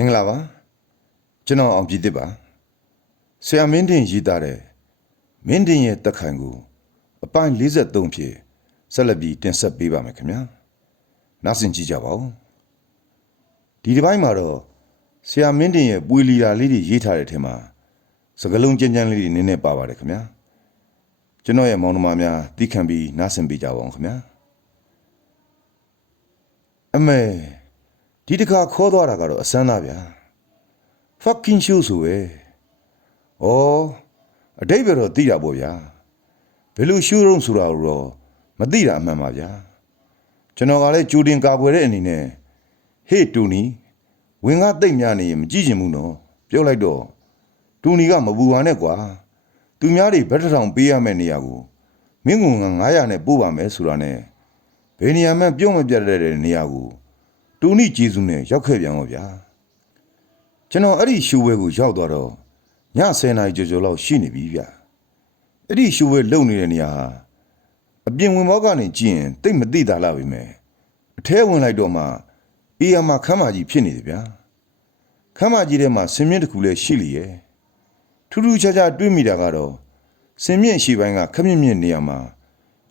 မင်္ဂလာပါကျွန်တော်အောင်ပြည်သစ်ပါဆရာမင်းတင်ရေးသားတဲ့မင်းတင်ရဲ့တက်ခိုင်ကိုအပိုင်း53ဖြင့်ဆက်လက်ပြီးတင်ဆက်ပေးပါမယ်ခင်ဗျာနားဆင်ကြည့်ကြပါဦးဒီတစ်ပိုင်းမှာတော့ဆရာမင်းတင်ရဲ့ပွေလီတာလေးတွေရေးထားတဲ့ထဲမှာစကလုံးကြမ်းကြမ်းလေးတွေနည်းနည်းပါပါတယ်ခင်ဗျာကျွန်တော်ရဲ့မောင်နှမများတီးခံပြီးနားဆင်ပေးကြပါဦးခင်ဗျာအမေ ဒီတစ်ခါခေါ်သွားတာကတော့အစမ်းသားဗျာ fucking show ဆိုပဲဩအတိတ်ပဲတော့သိတာပေါ့ဗျာဘယ်လိုရှူရုံဆိုတာကိုတော့မသိတာအမှန်ပါဗျာကျွန်တော်ကလည်းကြိုတင်ကာကွယ်တဲ့အနေနဲ့ဟေ့တူနီဝင်ကတိတ်များနေရင်မကြည့်ချင်ဘူးနော်ပြောလိုက်တော့တူနီကမပူပါနဲ့ကွာသူများတွေဗက်တထောင်ပေးရမယ့်နေရာကိုမင်းက900နဲ့ပို့ပါမယ်ဆိုတာနဲ့ဘယ်နေရာမှပြုံးမပြတ်တဲ့နေရာကို တူနီကျေးဇူးနဲ့ရောက်ခဲ့ပြန်တော့ဗျာကျွန်တော်အဲ့ဒီရှူဝဲကိုရောက်သွားတော့ည10နာရီကျော်ကျော်လောက်ရှိနေပြီဗျအဲ့ဒီရှူဝဲလုံနေတဲ့နေရာဟာအပြင်ဝင်ဘောကနေကြည့်ရင်တိတ်မသိတာလားပဲမယ်အထဲဝင်လိုက်တော့မှအေးရမခမ်းမကြီးဖြစ်နေတယ်ဗျာခမ်းမကြီးထဲမှာဆင်းမြင့်တစ်ခုလည်းရှိလျက်ထူးထူးခြားခြားတွေးမိတာကတော့ဆင်းမြင့်ရှိပိုင်းကခက်မြင့်မြင့်နေရာမှာ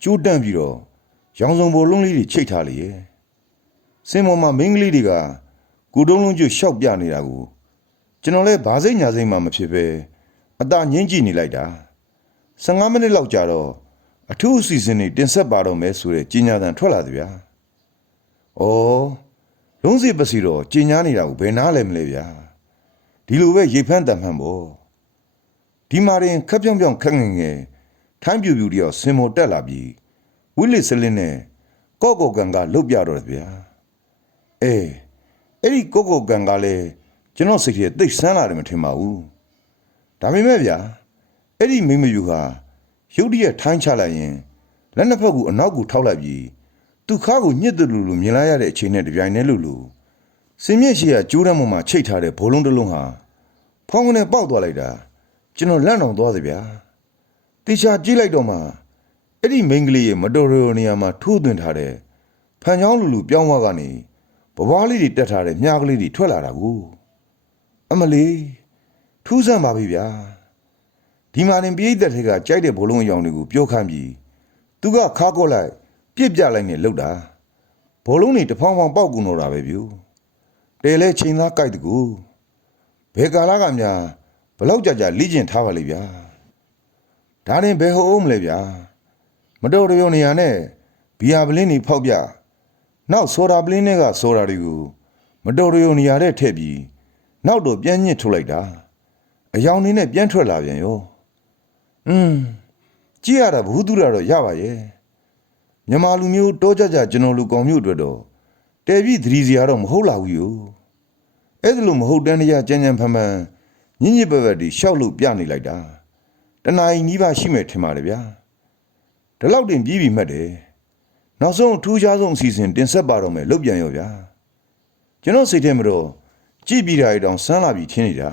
ကျိုးတန့်ပြီးတော့ရောင်စုံဘိုလုံးလေးတွေချိတ်ထားလျက် စင်ပေါ်မှာမိန်းကလေးတွေကကိုတုံးလုံးကျွတ်ရှောက်ပြနေတာကိုကျွန်တော်လည်းဘာစိတ်ညာစိတ်မှမဖြစ်ပဲအသာငင်းကြည့်နေလိုက်တာ15မိနစ်လောက်ကြာတော့အထူးအစီအစဉ်တွေတင်ဆက်ပါတော့မယ်ဆိုတဲ့ကြီးညာသံထွက်လာတယ်ဗျာ။အော်လုံးစီပစီတော့ကြီးညာနေတာကိုဘယ်နားလဲမလဲဗျာ။ဒီလိုပဲရေဖမ်းတန်မှန်ပေါ့။ဒီမာရင်ခက်ပြောင်ပြောင်ခက်ငင်ငယ်ထိုင်းပြူပြူတယောက်စင်မောတက်လာပြီးဝိလစ်စလင်းနဲ့ကော့ကော့ကန်ကလုတ်ပြတော့တယ်ဗျာ။ အေးအဲ့ဒီကော့ကော့ကန်ကလည်းကျွန်တော်စိတ်ထဲသိပ်ဆန်းလာတယ်မထင်ပါဘူးဒါပေမဲ့ဗျာအဲ့ဒီမိမယူဟာရုတ်တရက်ထိုင်းချလိုက်ရင်လက်နှစ်ဖက်ကအနောက်ကိုထောက်လိုက်ပြီးသူခါကိုညှစ်တယ်လို့လို့မြင်လိုက်ရတဲ့အချိန်နဲ့တပြိုင်တည်းလို့လို့စင်မြင့်ရှိကကျိုးတမ်းပေါ်မှာချိတ်ထားတဲ့ဘောလုံးတစ်လုံးဟာဖောင်းကနေပေါက်သွားလိုက်တာကျွန်တော်လန့်အောင်သွားစီဗျာတေချာကြည့်လိုက်တော့မှအဲ့ဒီမိန်းကလေးရဲ့မတော်ရနေရာမှာထိုးသွင်းထားတဲ့ဖန်ချောင်းလူလူပြောင်းသွားကနေ ဘဘွားလေးတွေတက်ထားတဲ့မြားကလေးတွေထွက်လာတာကိုအမလီထူးဆန်းပါပြီဗျာဒီမာရင်ပြိဿတဲ့ကကြိုက်တဲ့ဘလုံးအယောင်တွေကိုပြောခမ်းပြီးသူကခါကော့လိုက်ပြစ်ပြလိုက်နဲ့လှုပ်တာဘလုံးတွေတဖောင်းဖောင်းပေါက်ကုန်တော့တာပဲဗျူတဲလဲချိန်သားကြိုက်တကူဘယ်ကာလကများဘလောက်ကြကြလိကျင်ထားပါလိမ့်ဗျာဒါရင်ဘယ်ဟုတ်အောင်မလဲဗျာမတော်တရောနေရနဲ့ဘီယာပလင်းတွေဖောက်ပြ နောက်ဆိုဒါပလင်းတွေကဆိုဒါတွေကိုမတော်တရောနေရတဲ့ထည့်ပြီး နောက်တော့ပြန်ညှစ်ထုတ်လိုက်တာအယောင်နေနဲ့ပြန်ထွက်လာပြန်ရောอืมကြည့်ရတာဘူးသူရတော့ရပါရဲ့မြမလူမျိုးတောကြကြကျွန်တော်လူကောင်မျိုးအတွက်တော့တဲပြည့်သတိစရာတော့မဟုတ်လာဘူးယောအဲ့ဒါလို့မဟုတ်တန်းတရားကြမ်းကြမ်းဖန်ဖန်ညင်ညစ်ပပတီရှောက်လို့ပြနေလိုက်တာတနာ E နီးပါရှိမယ်ထင်ပါတယ်ဗျာဒီလောက်တင်ပြီးပြီမှတ်တယ် နောက်ဆုံးအထူးခြားဆုံးအစီအစဉ်တင်ဆက်ပါတော့မယ်လုတ်ပြန်ရောဗျာကျွန်တော်စိတ်ထဲမှာတော့ကြည့်ပြီးတာရီတောင်ဆန်းလာပြီးထင်းနေတာ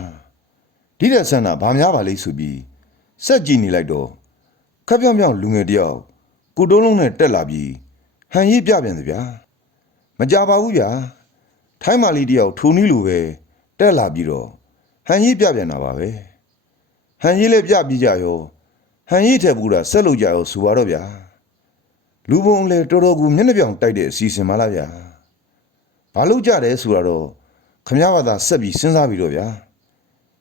ဒီတဲ့ဆန်းတာဘာများပါလိမ့်ဆိုပြီးစက်ကြည့်နေလိုက်တော့ခက်ပြောင်ပြောင်လူငယ်တယောက်ကိုတုံးလုံးနဲ့တက်လာပြီးဟန်ရေးပြပြန်တယ်ဗျာမကြပါဘူးဗျာထိုင်းမာလီတယောက်ထိုနီးလိုပဲတက်လာပြီးတော့ဟန်ရေးပြပြန်တာပါပဲဟန်ရေးလည်းပြပြီးကြရောဟန်ရေးထက်ဘူးတာဆက်လို့ကြရောဆိုပါတော့ဗျာ လူပုံလေတော်တော်ကူမျက်နှာပြောင်တိုက်တဲ့အစီအစဉ်မလားဗျာဘာလို့ကြတယ်ဆိုတာတော့ခမရဘာသာဆက်ပြီးစဉ်းစားပြီးတော့ဗျာ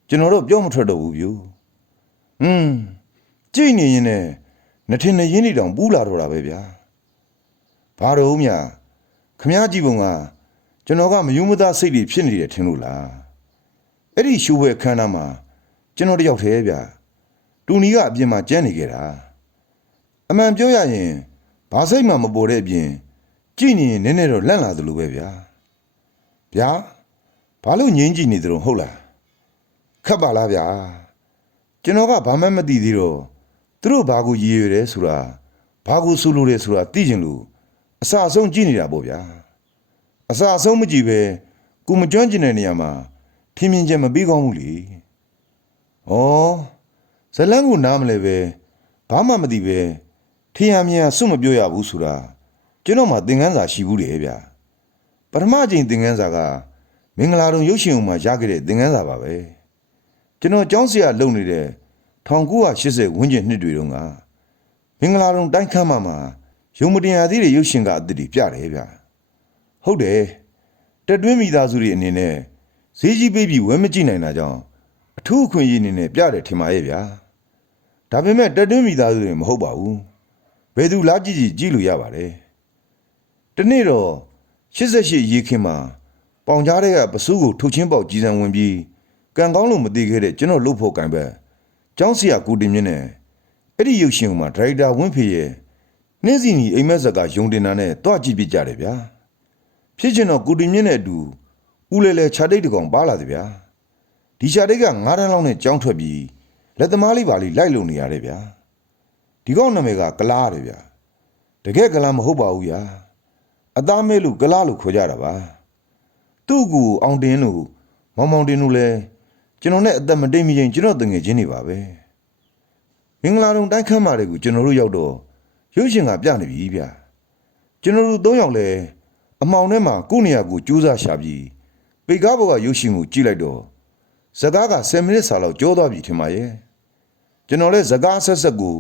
ကျွန်တော်တို့ပြောမထွက်တော့ဘူးဗျူอืมကြိတ်နေရင်နဲ့နှထင်နေရင်းနေတောင်ပူးလာတော့တာပဲဗျာဘာတော့မြခမရကြည့်ပုံကကျွန်တော်ကမယုံမသားစိတ်တွေဖြစ်နေတယ်ထင်လို့လားအဲ့ဒီရှူဝဲခန်းသားမှာကျွန်တော်တယောက်တည်းဗျာတူနီကအပြင်မှာကျန်းနေခဲ့တာအမှန်ပြောရရင် ဘာစိတ်မှမပေါ်တဲ့အပြင်ကြည့်နေရင်နည်းနည်းတော့လန့်လာသလိုပဲဗျာဗျာဘာလို့ငင်းကြည့်နေသလဲဟုတ်လားခက်ပါလားဗျာကျွန်တော်ကဘာမှမသိသေးတော့သူတို့ဘာကိုရည်ရွယ်တယ်ဆိုတာဘာကိုဆိုလိုတယ်ဆိုတာသိချင်လို့အစအဆုံးကြည့်နေတာပေါ့ဗျာအစအဆုံးမကြည့်ပဲကိုမကျွမ်းကျင်တဲ့နေရာမှာထင်မြင်ချက်မပြီးကောင်းဘူးလေဩဇလန်းကိုနားမလဲပဲဘာမှမသိပဲ ထင်ရမြင်ရစွတ်မပြောရဘူးဆိုတာကျွန်တော်မှသင်ခန်းစာရှိဘူးတယ်ဗျာပထမအချိန်သင်ခန်းစာကမင်္ဂလာတုံရုပ်ရှင်ဦးမှာရခဲ့တဲ့သင်ခန်းစာပါပဲကျွန်တော်ကျောင်းဆရာလုပ်နေတဲ့1980ဝန်းကျင်နှစ်တွေတုန်းကမင်္ဂလာတုံတိုင်းခမ်းမမှာရုံမတင်ရသေးတဲ့ရုပ်ရှင်ကအသစ်တွေပြတယ်ဗျဟုတ်တယ်တက်တွင်းမိသားစုတွေအနေနဲ့ဈေးကြီးပေးပြီးဝယ်မကြည့်နိုင်တာကြောင့်အထူးအခွင့်အရေးအနေနဲ့ပြတယ်ထင်ပါရဲ့ဗျာဒါပေမဲ့တက်တွင်းမိသားစုတွေမဟုတ်ပါဘူး ဘယ်သူလားကြည့်ကြည့်ကြည့်လို့ရပါတယ်တနေ့တော့88ရေခင်မှာပေါင်ကြားတဲ့ကပစိုးကိုထုတ်ချင်းပေါက်ကြီးစံဝင်ပြီးကံကောင်းလို့မသိခဲ့တဲ့ကျွန်တော်လှုပ်ဖို့ကံပဲကျောင်းဆရာကိုတင်မြင့်နဲ့အဲ့ဒီရုပ်ရှင်ကမှာဒရိုက်တာဝင်းဖေရဲ့နှင်းစီနီအိမ်မက်ဆက်ကယုံတင်တာနဲ့တွားကြည့်ပြကြတယ်ဗျာဖြစ်ချင်တော့ကိုတင်မြင့်နဲ့အတူဦးလဲလဲခြာတိတ်တကောင်ပါလာတယ်ဗျာဒီခြာတိတ်က9တန်းလောက်နဲ့ကြောင်းထွက်ပြီးလက်သမားလေးပါလေးလိုက်လုံနေရတယ်ဗျာ ဒီကောင်နာမည်ကကလားတယ်ဗျာတကယ်ကလားမဟုတ်ပါဘူးဗျာအသားမဲလို့ကလားလို့ခေါ်ကြတာပါသူ့ကိုအောင်တင်းလို့မောင်မောင်တင်းလို့လဲကျွန်တော်နဲ့အသက်မတိတ်မရင်ကျွန်တော်တငယ်ချင်းနေပါပဲမင်္ဂလာတုံတိုက်ခန်းမာတွေကိုကျွန်တော်တို့ရောက်တော့ရုပ်ရှင်ကပြနေပြီဗျကျွန်တော်တို့၃ယောက်လဲအမောင်ထဲမှာကိုယ့်နေရာကိုကြိုးစားရှာပြီးပေကားဘောကရုပ်ရှင်ကိုကြည့်လိုက်တော့ဇကားက10မိနစ်စာလောက်ကြောသွားပြီထင်ပါရဲ့ကျွန်တော်လဲဇကားဆက်ဆက်ကို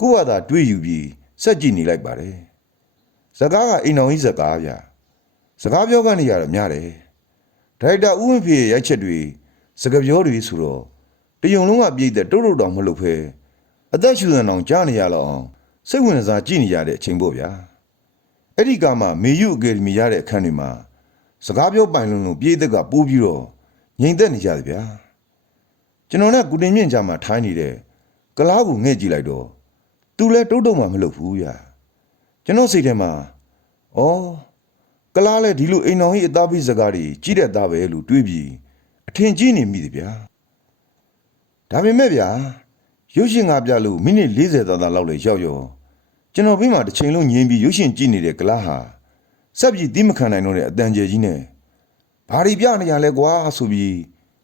ကိုယ့်ဟာသာတွေးယူပြီးဆက်ကြည့်နေလိုက်ပါတယ်ဇကားကအိမ်တော်ကြီးဇကားဗျစကားပြောကနေရတော့များတယ်ဒါရိုက်တာဦးဝင်းဖေရဲ့ရိုက်ချက်တွေစကားပြောတွေဆိုတော့တယုံလုံးကပြည့်တဲ့တိုးတိုးတောင်မလုပ်ဖဲအသက်ရှူစံတောင်ကြားနေရလောက်အောင်စိတ်ဝင်စားကြည့်နေရတဲ့အချိန်ပေါ့ဗျာအဲ့ဒီကမှမေယူအကယ်ဒမီရတဲ့အခန်းတွေမှာစကားပြောပိုင်လုံးလုံးပြည့်သက်ကပိုးပြီးတော့ငြိမ်သက်နေကြတယ်ဗျာကျွန်တော်နဲ့ကုတင်မြင့်ကြမှာထိုင်းနေတဲ့ကလားကိုငှဲ့ကြည့်လိုက်တော့ သူလဲတိုးတုံမှမလုပ်ဘူးဗျာကျွန်တော်စိတ်ထဲမှာဩကလားလဲဒီလိုအိမ်တော်ကြီးအသားပေးစကားတွေကြီးတဲ့သားပဲလို့တွေးပြီးအထင်ကြီးနေမိတယ်ဗျာဒါပေမဲ့ဗျာရုပ်ရှင်ကပြလို့မိနစ်40သာသာလောက်လေရောက်ရောကျွန်တော်ပြီးမှတစ်ချိန်လုံးငြင်းပြီးရုပ်ရှင်ကြည့်နေတဲ့ကလားဟာစက်ပြီးသီးမခံနိုင်တော့တဲ့အတန်ကျဲကြီးနဲ့ဘာတွေပြနေရလဲကွာဆိုပြီး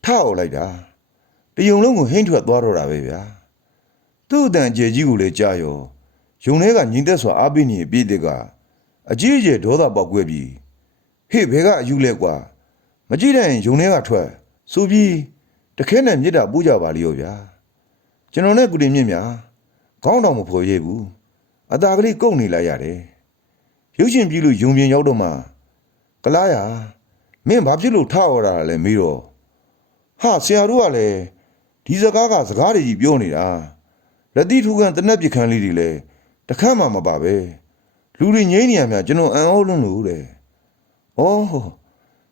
ထအော်လိုက်တာတယုံလုံးကိုဟိမ့်ထွက်သွားတော့တာပဲဗျာ သူ့အတန်ကျဲကြီးကိုလည်းကြားရောယုံထဲကညီသက်စွာအားပေးနေပြည့်တဲ့ကအကြီးအကျယ်ဒေါသပေါက်ကွဲပြီးဟေ့ဘဲကအယူလဲကွာမကြည့်တဲ့ရင်ယုံထဲကထွက်ဆိုပြီးတခဲနဲ့မြစ်တာပူးကြပါလိရောဗျာကျွန်တော်နဲ့ကုတင်မြင့်များခေါင်းတော်မဖော်ရဘူးအตาကလေးကုတ်နေလိုက်ရတယ်ရုပ်ရှင်ပြီးလို့ယုံပြင်ရောက်တော့မှကလားရမင်းဘာဖြစ်လို့ထအော်တာလဲမေးတော့ဟာဆရာတို့ကလည်းဒီစကားကစကားတွေကြီးပြောနေတာ လက်တိထူကန်တနက်ပြခန်းလေးတွေလည်းတခန့်မှမပါပဲလူတွေငိမ့်နေရမြကျွန်တော်အံ့ဩလွန်းလို့တဲ့။အော်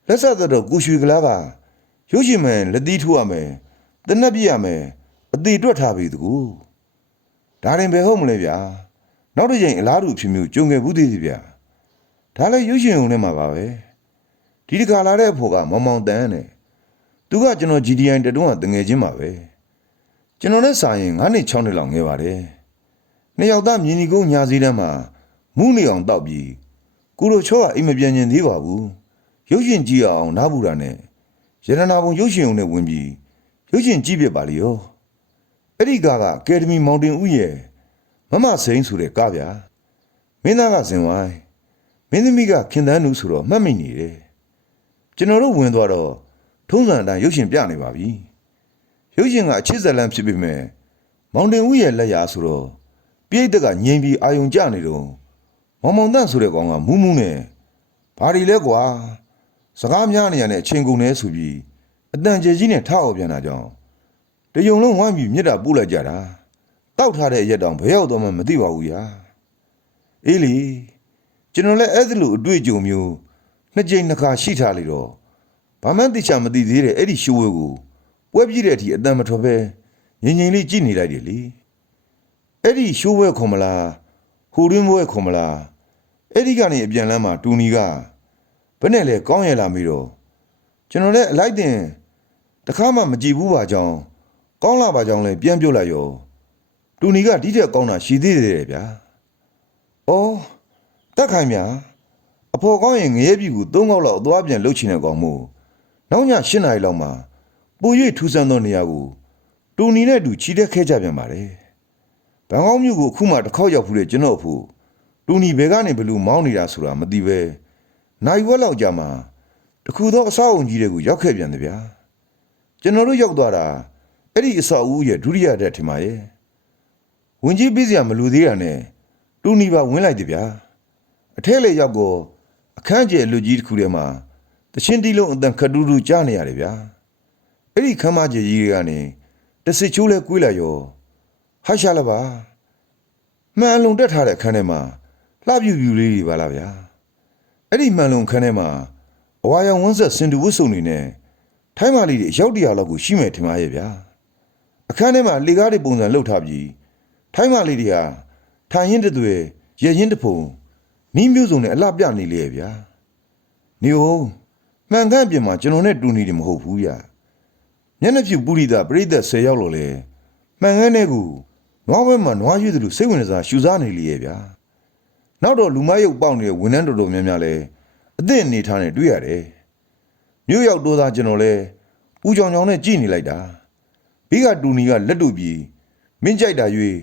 လက်ဆက်တော့ကိုရွှေကလားကရုပ်ရှင်မယ်လက်သီးထိုးရမယ်။တနက်ပြရမယ်။အသေးတွက်ထားပြီတကူ။ဒါရင်ပဲဟုတ်မလဲဗျာ။နောက်တစ်ချိန်အလားတူဖြစ်မျိုးကြုံခဲ့ဘူးသေးသေးဗျာ။ဒါလည်းရုပ်ရှင်ုံထဲမှာပါပဲ။ဒီတခါလာတဲ့အဖို့ကမောင်မောင်တန်းနဲ့သူကကျွန်တော် GDI တတုံးကတငယ်ချင်းပါပဲ။ ကျွန်တော်နဲ့စာရင်9နှစ်6နှစ်လောက်ငယ်ပါတယ်။နှစ်ယောက်သားမြင်းဒီကုန်းညာစည်းတန်းမှာမူးနေအောင်တောက်ပြီးကိုလိုချောကအိမ်မပြန်ကျင်သေးပါဘူးရုပ်ရှင်ကြည့်အောင်နားဘူးတာနဲ့ရတနာဘုံရုပ်ရှင်ုံနဲ့ဝင်ပြီးရုပ်ရှင်ကြည့်ပြပါလေရောအဲ့ဒီကားကအကယ်ဒမီမောင်တင်ဦးရဲ့မမစိန်ဆိုတဲ့ကားဗျာမင်းသားကဇင်ဝိုင်းမင်းသမီးကခင်တန်းနူဆိုတော့မှတ်မိနေတယ်ကျွန်တော်တို့ဝင်သွားတော့ထုံးစံအတိုင်းရုပ်ရှင်ပြနေပါပြီ ရုပ်ရှင်ကအချစ်ဇလန်ဖြစ်ပေမဲ့မောင်တင်ဦးရဲ့လက်ရာဆိုတော့ပြိတ္တကငြိမ်ပြီးအာယုံကျနေတော့မောင်မောင်တန့်ဆိုတဲ့ကောင်ကမူးမူးနဲ့ဘာတွေလဲကွာစကားများနေရတဲ့အချင်းကုန်နေဆိုပြီးအတန်ကျဲကြီးနဲ့ထအော်ပြန်တာကြောင့်တယုံလုံးဝိုင်းပြီးမြစ်တာပို့လိုက်ကြတာတောက်ထားတဲ့အရက်တောင်ဘယ်ရောက်တော့မှမသိပါဘူးယာအေးလေကျွန်တော်လည်းအဲ့ဒီလိုအတွေ့အကြုံမျိုးနှစ်ကြိမ်နှစ်ခါရှိထားလေတော့ဘာမှသိချာမသိသေးတဲ့အဲ့ဒီရှိုးဝဲကို ပွဲပြည့်တဲ့အထိအတန်မထွက်ပဲငြိမ်ငြိမ်လေးကြည့်နေလိုက်တယ်လေအဲ့ဒီရှိုးဝဲခေါ်မလားဟိုရင်းဘွဲခေါ်မလားအဲ့ဒီကနေအပြန်လမ်းမှာတူနီကဘယ်နဲ့လဲကောင်းရလားမေးတော့ကျွန်တော်လည်းအလိုက်တင်တခါမှမကြည့်ဘူးပါကြောင်းကောင်းလာပါကြောင်းလဲပြန်ပြောလိုက်ရောတူနီကဒီထက်ကောင်းတာရှိသေးတယ်ဗျာ။အော်တက်ခိုင်မြအဖော်ကောင်းရင်ငရဲပြီကိုသုံးခေါက်လောက်အသွားပြန်လှုပ်ချင်တဲ့ကောင်မို့နောက်ည၈နာရီလောက်မှာ ပို၍ထူဆန်းသောနေရာကိုတူနီနဲ့အတူချီတက်ခဲ့ကြပြန်ပါတယ်။ဘန်ကောက်မြို့ကိုအခုမှတစ်ခေါက်ရောက်ဖူးတဲ့ကျွန်တော်အဖို့တူနီဘဲကနေဘယ်လိုမောင်းနေတာဆိုတာမသိပဲနိုင်ဝက်လောက်ကြာမှတခုသောအဆောက်အုံကြီးတွေကိုရောက်ခဲ့ပြန်တယ်ဗျာကျွန်တော်တို့ရောက်သွားတာအဲ့ဒီအဆောက်အဦရဲ့ဒုတိယတက်ထင်ပါရဲ့ဝင်ကြီးပြစရာမလိုသေးတာနဲ့တူနီပါဝင်လိုက်တယ်ဗျာအထဲလေရောက်ကောအခန်းကျယ်လူကြီးတစ်ခုထဲမှာတချင်းတီလုံးအတန်ခတူးတူးကြားနေရတယ်ဗျာ အဲ့ဒီခမ်းမကြီးကြီးတွေကနေတစစ်ချိုးလဲကွေးလိုက်ရောဟာရှာလာပါမှန်လုံတက်ထားတဲ့အခန်းထဲမှာလှပြူပြူလေးတွေပါလားဗျာအဲ့ဒီမှန်လုံခန်းထဲမှာအဝါရောင်ဝန်းဆက်စင်တူဝတ်စုံနေနဲ့ထိုင်းမာလီတွေအရောက်တရာလောက်ကိုရှိမယ်ထင်ပါရဲ့ဗျာအခန်းထဲမှာလေကားတွေပုံစံလှုပ်ထားပြီးထိုင်းမာလီတွေဟာထိုင်ရင်တတွေရရင်တဖုံနီးမျိုးစုံနဲ့အလှပြနေလေရဲ့ဗျာနေဦးမှန်ကန်ပြင်မှာကျွန်တော်နဲ့တူနေတယ်မဟုတ်ဘူးဗျာ မျက်နှာဖြူပုရိသပရိသတ်10ယောက်လို့လေမှန်ကန်တဲ့ကူနွားဘက်မှာနွားရွေးသလိုစိတ်ဝင်စားရှူစားနေလေရဲ့ဗျာနောက်တော့လူမရုပ်ပေါက်နေတဲ့ဝန်ထမ်းတော်တော်များများလဲအသင့်အနေထားနဲ့တွေ့ရတယ်မြို့ရောက်တော့သားကျွန်တော်လဲပူကြောင်ကြောင်နဲ့ကြည်နေလိုက်တာဘေးကတူနီကလက်တူပြီးမင်းကြိုက်တာ၍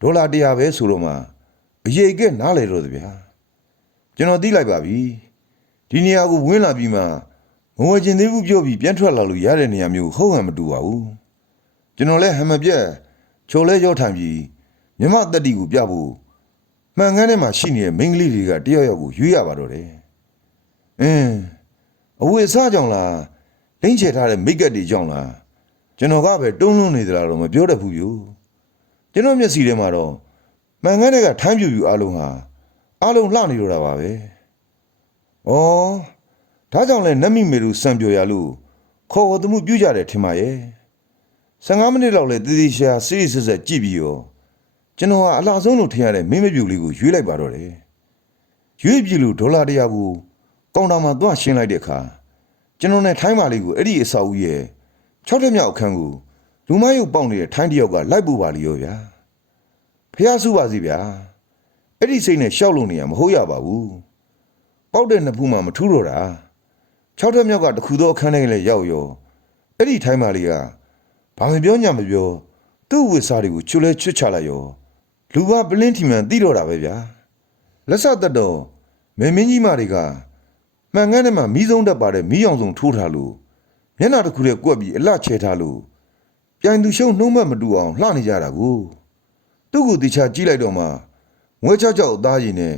ဒေါ်လာ100ပဲဆိုတော့မှအရေးကဲနားလေတော့တဗျာကျွန်တော်သိလိုက်ပါပြီဒီနေရာကိုဝင်လာပြီးမှ ငဝကျင်သေးဘူးပြောပြီးပြန်ထွက်လာလို့ရတဲ့နေရာမျိုးဟုတ်ဟန်မတူပါဘူးကျွန်တော်လဲဟမ်မပြက်ချိုလဲရောထိုင်ပြီးမြမတက်တီကိုပြဖို့မှန်ကန်ထဲမှာရှိနေတဲ့မိန်းကလေးတွေကတယောက်ယောက်ကိုရွေးရပါတော့တယ်အင်းအဝေစားကြောင်လားလိမ့်ချထားတဲ့မိတ်ကပ်တွေကြောင်လားကျွန်တော်ကပဲတွန်းလွန်းနေသလားတော့မပြောတတ်ဘူးယူကျွန်တော်မျက်စိထဲမှာတော့မှန်ကန်တဲ့ကထိုင်းပြူပြူအလုံးဟာအလုံးလှနေတော့တာပါပဲဩ ဒါကြောင့်လဲနတ်မိမေလူစံပြိုရလို့ခေါ်ခေါ်သမှုပြုကြတယ်ထင်ပါရဲ့15မိနစ်လောက်လဲတည်တည်ရှာစိတ်ဆက်ဆက်ကြည့်ပြီးရောကျွန်တော်ကအလားဆုံးလို့ထင်ရတဲ့မင်းမပြူလေးကိုရွေးလိုက်ပါတော့တယ်ရွေးပြီလို့ဒေါ်လာတရာကိုကောင်တာမှာသွားရှင်းလိုက်တဲ့အခါကျွန်တော်နဲ့ထိုင်းမာလေးကိုအဲ့ဒီအဆောက်အဦရဲ့၆တက်မြောက်အခန်းကိုလူမရုပ်ပေါက်နေတဲ့ထိုင်းတယောက်ကလိုက်ပူပါလိရောဗျာဖះစုပါစီဗျာအဲ့ဒီစိတ်နဲ့ရှောက်လို့နေရမဟုတ်ရပါဘူးပေါက်တဲ့နှစ်ဖူးမှမထူးတော့တာ ၆တက်မြောက်ကတခုသောအခန်းထဲလည်းရောက်ရောအဲ့ဒီထိုင်းမာလေးကဘာမပြောညမပြောသူ့ဝစ်စားတွေကိုချွလဲချွတ်ချလိုက်ရောလူကပလင်းထီမှန်တိတော့တာပဲဗျာလက်ဆက်သက်တော့မေမင်းကြီးမတွေကမှန်ငန်းထဲမှာမီးစုံတက်ပါတဲ့မီးအောင်စုံထိုးထားလို့မျက်နှာတစ်ခုတည်းကွက်ပြီးအလှချဲထားလို့ပြိုင်သူရှုံနှုံးမမတူအောင်လှနေကြတာကိုသူ့ကိုတေချာကြည့်လိုက်တော့မှငွေချောက်ချောက်အသားရည်နဲ့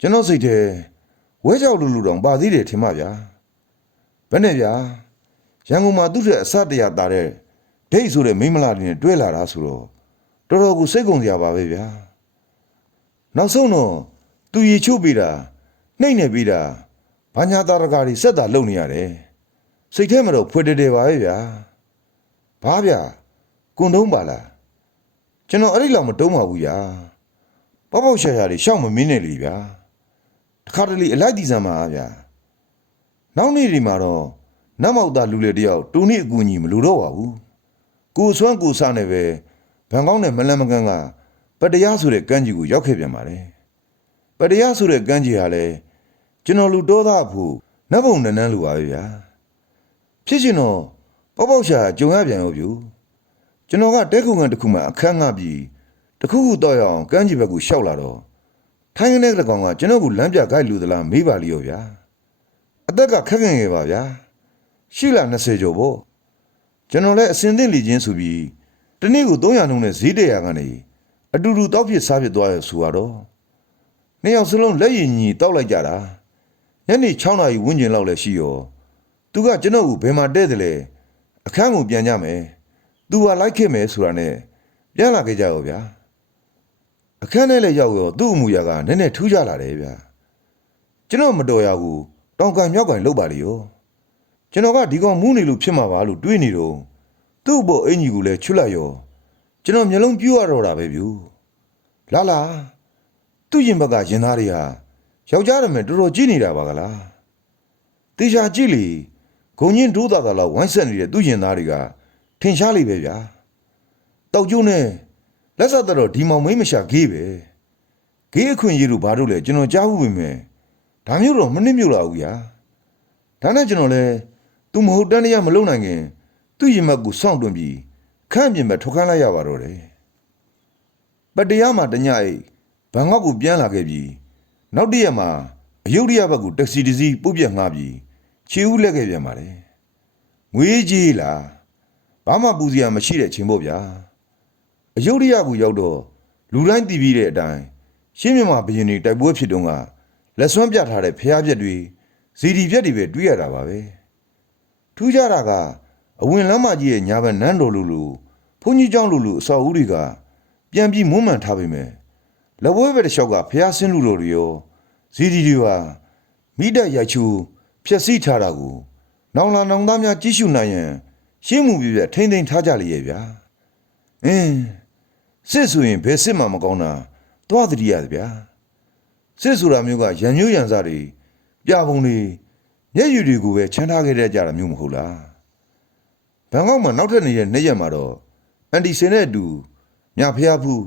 ကျွန်တော်စိတ်ထဲဝဲချောက်လူလူတောင်ပါသေးတယ်ထင်ပါဗျာ ဘယ်နဲ့ဗျာရန်ကုန်မှာသူ့ရဲ့အစတရားတာတဲ့ဒိတ်ဆိုတဲ့မိန်းမလာတွေနဲ့တွဲလာတာဆိုတော့တော်တော်ကိုစိတ်ကုန်စရာပါပဲဗျာနောက်ဆုံးတော့သူရေချို့ပေးတာနှိမ့်နေပေးတာဘာညာတာရကာတွေစက်တာလုပ်နေရတယ်စိတ်ထဲမှာတော့ဖွယ်တဲတဲပါပဲဗျာဘာဗျာကွန်တုံးပါလားကျွန်တော်အဲ့ဒီလောက်မတုံးပါဘူးဗျာပေါက်ပေါက်ရှာရှာတွေရှောက်မမင်းနဲ့လေဗျာတခါတလေအလိုက်ဒီဇံပါဗျာ နောက်နေ့ဒီမှာတော့နတ်မောက်သားလူလေတယောက်တူနိအကူညီမလိုတော့ပါဘူးကိုစွမ်းကိုစားနေပဲဘန်ကောက်နဲ့မလန်မကန်ကပတရားဆိုတဲ့ကမ်းကြီးကိုရောက်ခဲ့ပြန်ပါတယ်ပတရားဆိုတဲ့ကမ်းကြီးဟာလည်းကျွန်တော်လူတော်သားဖို့နတ်ဘုံနန်းနန်းလူပါပဲဗျာဖြစ်ရှင်တော့ပေါက်ပေါက်ရှာကြုံရပြန်ရောဗျူကျွန်တော်ကတဲခုံကန်တစ်ခုမှအခန်းငှပြီးတစ်ခုခုတော့ရအောင်ကမ်းကြီးဘက်ကိုရှောက်လာတော့ထိုင်းကနေတကောင်ကကျွန်တော်ကိုလမ်းပြခိုက်လူသလားမေးပါလိရောဗျာ အသက်ကခက်ခင်ငယ်ပါဗျာရှိလာ20ကျော်ပေါ့ကျွန်တော်လည်းအစင်သင့်လီချင်းဆိုပြီးတနေ့ကို300နှုန်းနဲ့ဈေးတရာကနေအတူတူတောက်ဖြစ်စားဖြစ်သွားရဆိုတော့နှစ်ယောက်စလုံးလက်ရည်ညီတောက်လိုက်ကြတာညနေ6နာရီဝန်းကျင်လောက်လည်းရှိရောသူကကျွန်တော်ကိုဘယ်မှာတဲ့တယ်လဲအခန်းကိုပြန်ကြမယ်သူကလိုက်ခဲ့မယ်ဆိုတာနဲ့ပြန်လာခဲ့ကြရောဗျာအခန်းထဲလည်းရောက်ရောသူ့အမူအရာကနည်းနည်းထူးခြားလာတယ်ဗျာကျွန်တော်မတော်ရဘူး တောင်ကန်မြောက်ကန်လောက်ပါလေရောကျွန်တော်ကဒီကောင်မူးနေလို့ဖြစ်မှာပါလို့တွေးနေတော့သူ့ဘောအင်ကြီးကိုလည်းချွတ်လိုက်ရောကျွန်တော်မျက်လုံးပြူရတော့တာပဲဗျူလာလာသူ့ရင်ဘက်ကရင်သားတွေဟာယောက်ျားရမယ်တော်တော်ကြည့်နေတာပါကလားတေချာကြည့်လေဂုံညင်းဒိုးသားသားလောက်ဝိုင်းဆက်နေတဲ့သူ့ရင်သားတွေကထင်ရှားလိပဲဗျာတောက်ကျိုးနဲ့လက်ဆက်တော့ဒီမောင်မိမ့်မရှာဂေးပဲဂေးအခွင့်ရေးလို့ဘာလို့လဲကျွန်တော်ကြားဘူးပဲမယ် ဒါမျိုးတော့မနစ်မြို့လာဘူးဗျာဒါနဲ့ကျွန်တော်လဲသူမဟုတ်တန်းတရားမလုံနိုင်ခင်သူ့ရင်မက်ကိုစောင့်တွင်ပြီးခန့်ပြင်မဲ့ထုတ်ခန်းလိုက်ရပါတော့တယ်ပတရားမှာတညအိတ်ဘန်ကောက်ကိုပြန်လာခဲ့ပြီးနောက်တည့်ရက်မှာအယုဒ္ဓယဘက်ကိုတက္ကစီတစ်စီးပုတ်ပြက်ငှားပြီးခြေဦးလက်ခဲ့ပြန်ပါလေငွေကြီးလားဘာမှပူစရာမရှိတဲ့ချင်းပေါ့ဗျာအယုဒ္ဓယကူရောက်တော့လူတိုင်းတည်ပြီးတဲ့အတိုင်းရှင်းမြမာဘရင်တွေတိုက်ပွဲဖြစ်တုန်းက လက်စွမ်းပြထားတဲ့ဖျားပြက်တွေဇီဒီပြက်တွေပဲတွေ့ရတာပါပဲထူးခြားတာကအဝင်လမ်းမကြီးရဲ့ညာဘက်နန်းတော်လူလူဘုန်းကြီးကျောင်းလူလူအဆောက်အဦတွေကပြန်ပြီးမွမ်းမံထားပေမဲ့လက်ဝဲဘက်တစ်လျှောက်ကဖျားဆင်းလူတော်တွေရောဇီဒီတွေဟာမိဒတ်ရိုက်ချူဖြက်စီးထားတာကိုနောင်လာနောင်သားများကြည့်ရှုနိုင်ရန်ရှင်းမှုပြပြထိမ့်သိမ်းထားကြလေရဲ့ဗျာအင်းစစ်ဆိုရင်ဘယ်စစ်မှမကောင်းတာသွားတတိရတယ်ဗျာ စစ်ဆိုတာမျိုးကရံမျိုးရံစားတွေပြပုံတွေမျက်ရည်တွေကိုပဲချမ်းထားခဲ့တဲ့ကြတာမျိုးမဟုတ်လားဘန်ကောက်မှာနောက်ထပ်နေတဲ့နေ့ရက်မှာတော့အန်တီစင်နဲ့အတူမြဖျားဖူး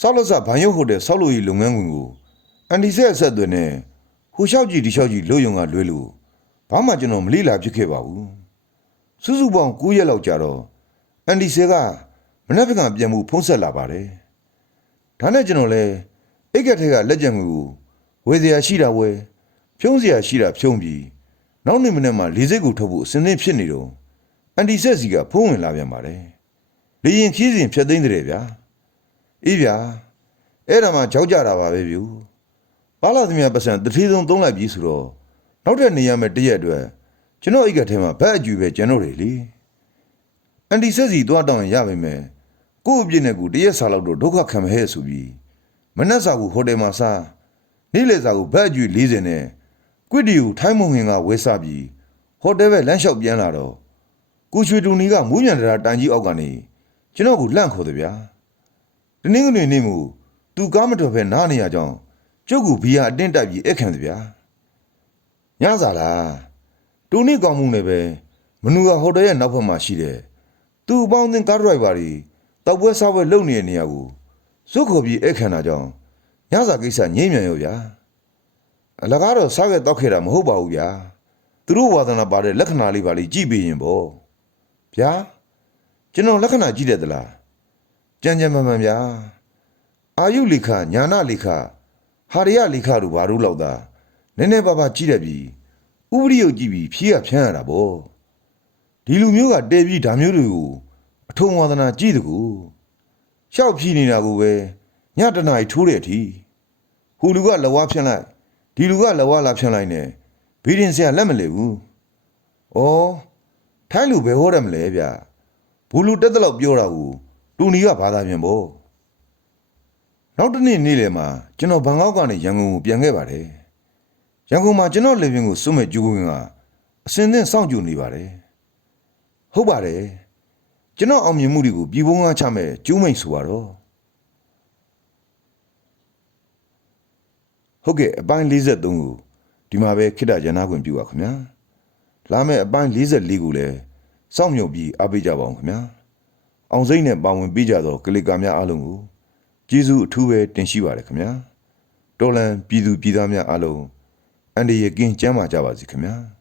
ဆောက်လက်စဘန်ရုပ်ဟိုတယ်ဆောက်လို့ရလုပ်ငန်းခွင်ကိုအန်တီဆက်အဆက်အသွင်းနဲ့ဟိုလျှောက်ကြည့်ဒီလျှောက်ကြည့်လို့ယုံကလွဲလို့ဘာမှကျွန်တော်မလိလာဖြစ်ခဲ့ပါဘူးစုစုပေါင်း9ရက်လောက်ကြာတော့အန်တီဆဲကမနေ့ကပြန်မှုဖုံးဆက်လာပါတယ်ဒါနဲ့ကျွန်တော်လဲ အိတ်ကက်ထဲကလက်ကျန်ငွေကိုဝယ်စရာရှိတာဝယ်ဖြုံးစရာရှိတာဖြုံးပြီးနောက်နေ့မနေ့မှလေးစိတ်ကိုထုတ်ဖို့အစဉ်သင့်ဖြစ်နေတော့အန်တီဆက်စီကဖုံးဝင်လာပြန်ပါတယ်လေရင်ခီးစဉ်ဖြတ်သိမ်းတယ်ဗျာအေးဗျာအဲ့ဒါမှကြောက်ကြတာပါပဲဗျူပါလာသမီးပတ်စံတထေးဆုံးသုံးလိုက်ပြီဆိုတော့နောက်ထပ်နေရမယ့်တရက်အတွက်ကျွန်တော်အိတ်ကက်ထဲမှာဘက်အကျူပဲကျွန်တော်တွေလေအန်တီဆက်စီသွားတောင်းရင်ရပါမယ်ကို့အပြစ်နဲ့ကိုတရက်စာလောက်တော့ဒုက္ခခံမဟဲ့ဆိုပြီး မနက်စာကိုဟိုတယ်မှာစားနေ့လယ်စာကိုဘက်အကျူ40နဲ့ကွစ်တီကိုထိုင်းမုံဟင်ကဝဲစားပြီးဟိုတယ်ပဲလမ်းလျှောက်ပြန်လာတော့ကိုရွှေတူနီကမူးညံတရာတန်ကြီးအောက်ကနေကျွန်တော်ကိုလှန့်ခေါ်တယ်ဗျာတနင်္ဂနွေနေ့မူသူကားမတော်ဖဲနားနေရကြောင်းကျုပ်ကဘီယာအတင်းတက်ပြီးအခန့်တယ်ဗျာညစာလားတူနစ်ကောင်မှုနဲ့ပဲမနူကဟိုတယ်ရဲ့နောက်ဘက်မှာရှိတယ်သူအပေါင်းအသင်းကားဒရိုက်ဘာတွေတောက်ပွဲစားပွဲလုပ်နေတဲ့နေရာကို စုခေါ်ပြီးအခန့်တာကြောင်းညစာကိစ္စငြိမ့်မြန်ရောဗျာအလကားတော့စားခဲ့တောက်ခဲ့တာမဟုတ်ပါဘူးဗျာသူတို့ဝါသနာပါတဲ့လက္ခဏာလေးပါလေးကြည့်ပြီးရင်ပေါ့ဗျာကျွန်တော်လက္ခဏာကြည့်တယ်သလားကြံကြံမှန်မှန်ဗျာအာယုလိခညာနာလိခဟာရယလိခတို့ဘာလို့လောက်တာနည်းနည်းပါးပါးကြည့်တတ်ပြီဥပရိယုတ်ကြည့်ပြီးဖြေးရဖြန်းရတာဗောဒီလူမျိုးကတဲပြီးဓာမျိုးတွေကိုအထုံဝါဒနာကြည့်တကူ ရှောက်ဖြီးနေတာကိုပဲညတနာကြီးထိုးတဲ့အထိဟူလူကလဝါဖြန်းလိုက်ဒီလူကလဝါလာဖြန်းလိုက်နဲ့ဘီရင်ဆရာလက်မလဲဘူးဩထိုင်းလူဘယ်ဟောတယ်မလဲဗျာဘူးလူတက်တဲ့လောက်ပြောတာကိုတူနီကဘာသာပြန်ပေါ့နောက်တစ်နေ့နေ့လယ်မှာကျွန်တော်ဘန်ကောက်ကနေရန်ကုန်ကိုပြန်ခဲ့ပါတယ်ရန်ကုန်မှာကျွန်တော်လေပြင်းကိုစွန့်မဲ့ကျူးဝင်ကအစင်းသင်းစောင့်ကြည့်နေပါတယ်ဟုတ်ပါတယ် ကျွန်တော်အောင်မြင်မှုတွေကိုပြည်ပုံးကားချမဲ့ကျူးမိတ်ဆိုပါတော့ဟုတ်ကဲ့အပိုင်း53ကိုဒီမှာပဲခိတ္တရနာခွင့်ပြုပါခင်ဗျာလာမယ့်အပိုင်း44ကိုလည်းစောင့်မြုပ်ပြီးအားပေးကြပါအောင်ခင်ဗျာအောင်စိမ့်နဲ့ပါဝင်ပေးကြသောကလစ်ကာများအားလုံးကိုကျေးဇူးအထူးပဲတင်ရှိပါတယ်ခင်ဗျာတော်လန်ပြည်သူပြည်သားများအားလုံးအန္တရာယ်ကင်းကျန်းမာကြပါစေခင်ဗျာ